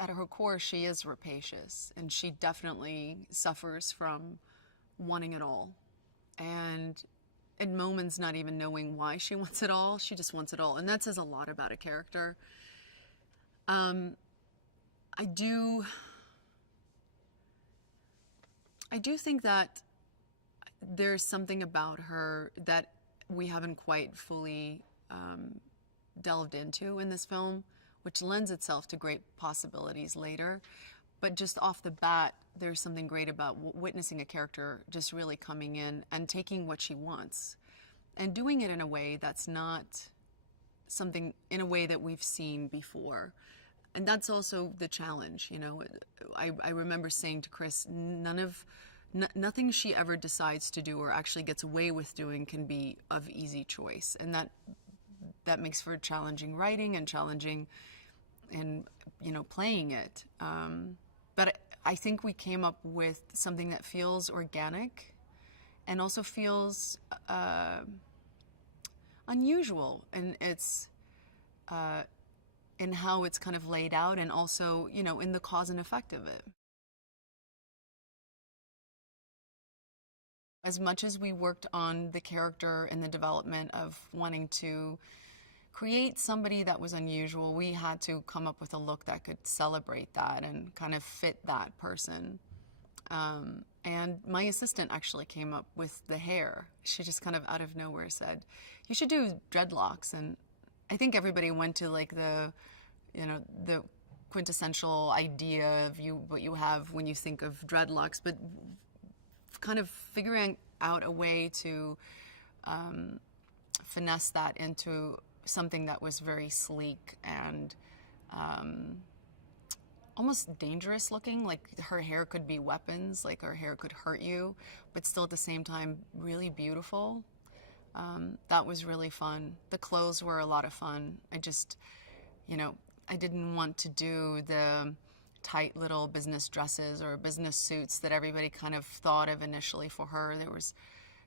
At her core, she is rapacious, and she definitely suffers from wanting it all. And in moments, not even knowing why she wants it all, she just wants it all. And that says a lot about a character. Um, I do, I do think that there's something about her that we haven't quite fully delved into in this film, which lends itself to great possibilities later. But just off the bat, there's something great about witnessing a character just really coming in and taking what she wants and doing it in a way that's not something in a way that we've seen before. And that's also the challenge, you know. I remember saying to Chris, nothing she ever decides to do or actually gets away with doing can be of easy choice. And that makes for challenging writing and challenging in, you know, playing it. But I think we came up with something that feels organic and also feels unusual in its in how it's kind of laid out, and also, you know, in the cause and effect of it. As much as we worked on the character and the development of wanting to create somebody that was unusual, we had to come up with a look that could celebrate that and kind of fit that person. And my assistant actually came up with the hair. She just kind of out of nowhere said, "You should do dreadlocks." And I think everybody went to like the, you know, the quintessential idea of what you have when you think of dreadlocks, but kind of figuring out a way to finesse that into something that was very sleek and almost dangerous looking. Like her hair could be weapons, like her hair could hurt you, but still at the same time really beautiful. That was really fun. The clothes were a lot of fun. I just, you know, I didn't want to do the tight little business dresses or business suits that everybody kind of thought of initially for her. There was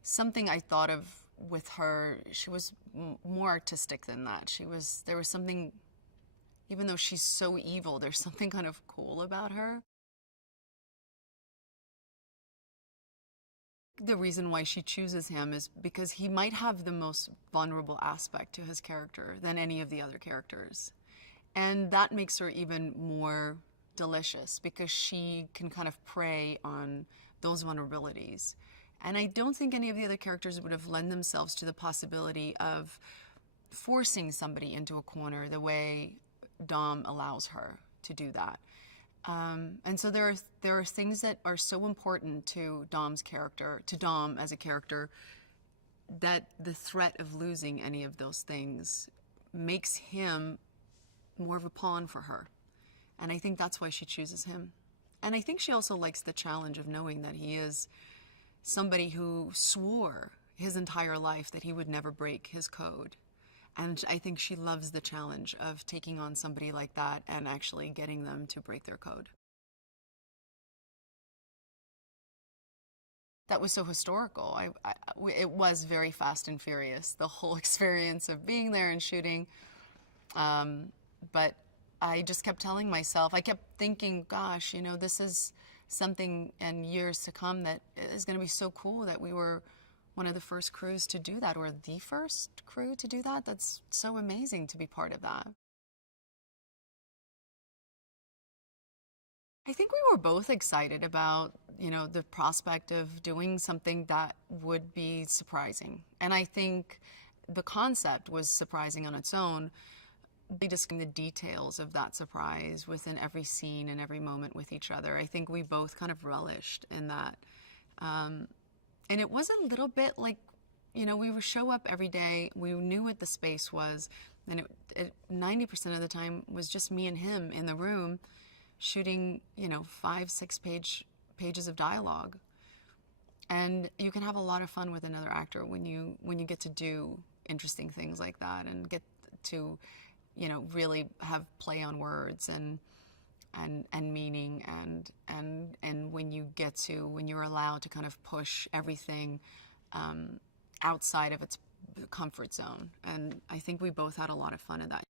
something I thought of with her. She was more artistic than that. There was something, even though she's so evil, there's something kind of cool about her. The reason why she chooses him is because he might have the most vulnerable aspect to his character than any of the other characters. And that makes her even more delicious because she can kind of prey on those vulnerabilities. And I don't think any of the other characters would have lent themselves to the possibility of forcing somebody into a corner the way Dom allows her to do that. And so there are things that are so important to Dom's character, to Dom as a character, that the threat of losing any of those things makes him more of a pawn for her. And I think that's why she chooses him. And I think she also likes the challenge of knowing that he is somebody who swore his entire life that he would never break his code. And I think she loves the challenge of taking on somebody like that and actually getting them to break their code. That was so historical. It was very fast and furious, the whole experience of being there and shooting. But I just kept telling myself, I kept thinking, gosh, you know, this is something in years to come that is going to be so cool that we were one of the first crews to do that, or the first crew to do that. That's so amazing to be part of that. I think we were both excited about, you know, the prospect of doing something that would be surprising. And I think the concept was surprising on its own. Just the details of that surprise within every scene and every moment with each other, I think we both kind of relished in that. And it was a little bit like, you know, we would show up every day, we knew what the space was, and it 90% of the time was just me and him in the room shooting, you know, 5-6 pages of dialogue. And you can have a lot of fun with another actor when you get to do interesting things like that and get to, you know, really have play on words and meaning, and when you're allowed to kind of push everything outside of its comfort zone. And I think we both had a lot of fun in that.